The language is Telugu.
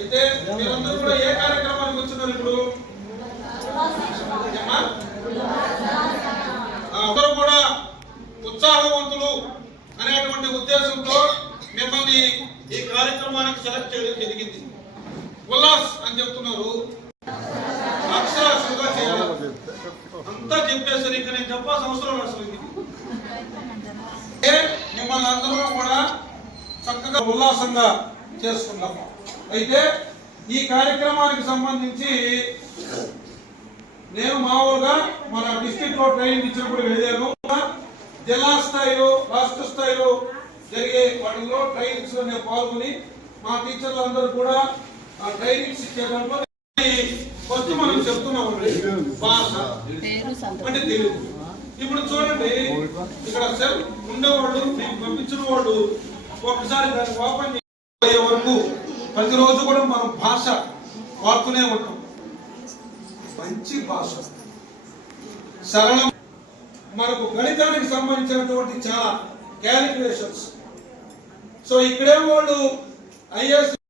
అయితే మీరందరూ కూడా ఏ కార్యక్రమానికి వచ్చినారు ఇప్పుడు? అందరూ కూడా ఉత్సాహవంతులు అనేటువంటి ఉద్దేశంతో మిమ్మల్ని ఈ కార్యక్రమానికి సెలెక్ట్ చేయడం జరిగింది. ఉల్లాస్ అని చెప్తున్నారు, అక్షరాస్యులుగా చేయాలి అంతా చెప్పేసరి ఇంకా నేను చెప్పాల్సిన అవసరం అసలు. మిమ్మల్ని అందరూ కూడా చక్కగా ఉల్లాసంగా చేసుకున్నాం. అయితే ఈ కార్యక్రమానికి సంబంధించి నేను మామూలుగా మన డిస్ట్రిక్ట్ లో ట్రైనింగ్ ఇచ్చినప్పుడు వెళ్ళాను. జిల్లా స్థాయిలో రాష్ట్ర స్థాయిలో జరిగే వాటిలో ట్రైనింగ్స్ లో నేను పాల్గొని మా టీచర్లు అందరూ కూడా ఆ ట్రైనింగ్స్ ఇచ్చేటప్పుడు ఫస్ట్ మనం చెప్తున్నాం భాష అంటే తెలుగు. ఇప్పుడు చూడండి, ఇక్కడ సెల్ ఉండేవాళ్ళు మీకు పంపించిన వాళ్ళు ఒకసారి దాన్ని ఓపెన్ అయ్యే వరకు ప్రతిరోజు కూడా మనం భాష వాడుతూనే ఉంటాం. మంచి భాష, సరళం. మనకు గణితానికి సంబంధించినటువంటి చాలా క్యాలిక్యులేషన్స్. సో ఇక్కడే వాళ్ళు ఐఎస్